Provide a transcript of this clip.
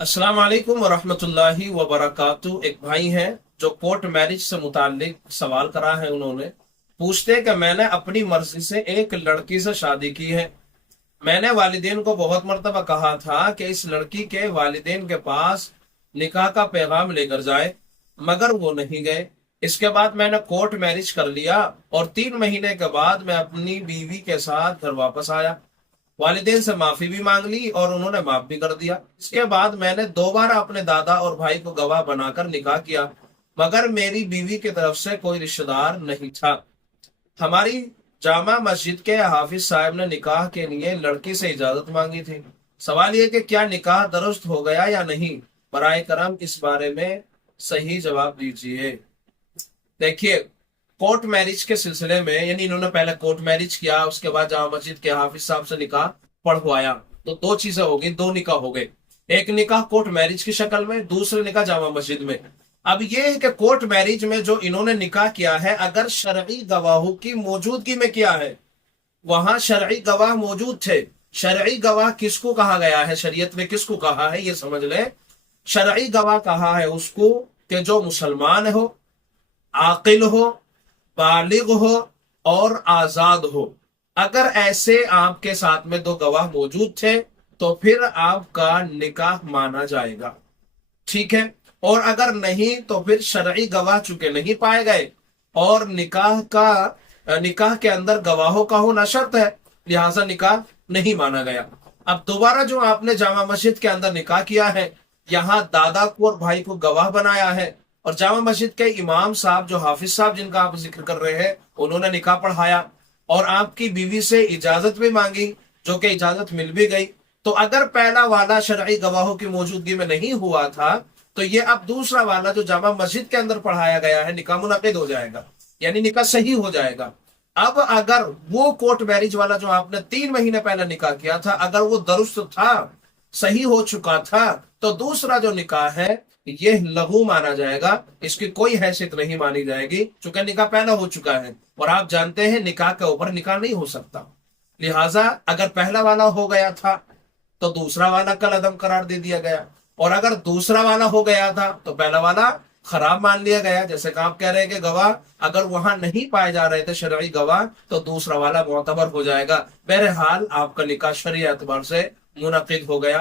अस्सलाम वालेकुम वरहमतुल्लाहि वबरकातु। एक भाई हैं जो कोर्ट मैरिज से मुताल्लिक सवाल करा है। उन्होंने पूछते हैं कि मैंने अपनी मर्जी से एक लड़की से शादी की है। मैंने वालिदैन को बहुत मर्तबा कहा था कि इस लड़की के वालिदैन के पास निकाह का पैगाम लेकर जाए, मगर वो नहीं गए। इसके बाद मैंने कोर्ट मैरिज कर लिया और 3 महीने के बाद मैं अपनी बीवी के साथ घर वापस आया। वालिदैन से माफी भी मांग ली और उन्होंने माफ भी कर दिया। इसके बाद मैंने दोबारा अपने दादा और भाई को गवाह बनाकर निकाह किया, मगर मेरी बीवी की तरफ से कोई रिश्तेदार नहीं था। हमारी जामा मस्जिद के हाफिज साहब ने निकाह के लिए लड़की से इजाजत मांगी थी। सवाल ये कि क्या निकाह दुरुस्त हो गया या नहीं? बराए करम इस बारे में सही जवाब दीजिए। देखिए, कोर्ट मैरिज के सिलसिले में, यानी इन्होंने पहले कोर्ट मैरिज किया, उसके बाद जामा मस्जिद के हाफिज साहब से निकाह पढ़वाया, तो दो चीजें हो गई, दो निकाह हो गए। एक निकाह कोर्ट मैरिज की शक्ल में, दूसरे निकाह जामा मस्जिद में। अब ये है कि कोर्ट मैरिज में जो इन्होंने निकाह किया है, अगर शरई गवाहों की मौजूदगी में किया है, वहां शरई गवाह मौजूद थे। शरई गवाह किसको कहा गया है, शरीयत में किसको कहा है, ये समझ ले। शरई गवाह कहा है उसको कि जो मुसलमान हो, आकिल हो, बालिग हो और आजाद हो। अगर ऐसे आपके साथ में दो गवाह मौजूद थे तो फिर आपका निकाह माना जाएगा, ठीक है। और अगर नहीं तो फिर शरई गवाह चूंकि नहीं पाए गए और निकाह के अंदर गवाहों का होना शर्त है, लिहाजा निकाह नहीं माना गया। अब दोबारा जो आपने जामा मस्जिद के अंदर निकाह किया है, यहाँ दादा को और भाई को गवाह बनाया है, और जामा मस्जिद के इमाम साहब, जो हाफिज साहब जिनका आप जिक्र कर रहे हैं, उन्होंने निकाह पढ़ाया और आपकी बीवी से इजाजत भी मांगी, जो कि इजाजत मिल भी गई। तो अगर पहला वाला शरई गवाहों की मौजूदगी में नहीं हुआ था, तो ये अब दूसरा वाला जो जामा मस्जिद के अंदर पढ़ाया गया है, निकाह मुनक्किद हो जाएगा, यानी निकाह सही हो जाएगा। अब अगर वो कोर्ट मैरिज वाला जो आपने 3 महीने पहले निकाह किया था, अगर वो दुरुस्त था, सही हो चुका था, तो दूसरा जो निकाह है ये लघु माना जाएगा, इसकी कोई हैसियत नहीं मानी जाएगी, चूंकि निकाह पहला हो चुका है। और आप जानते हैं निकाह के ऊपर निकाह नहीं हो सकता। लिहाजा अगर पहला वाला हो गया था तो दूसरा वाला कल अदम करार दे दिया गया, और अगर दूसरा वाला हो गया था तो पहला वाला खराब मान लिया गया। जैसे कि आप कह रहे हैं कि गवाह अगर वहां नहीं पाए जा रहे थे शरई गवाह, तो दूसरा वाला मुअतबर हो जाएगा। बहरहाल आपका निकाह शरई एतबार से मुनक्किद हो गया।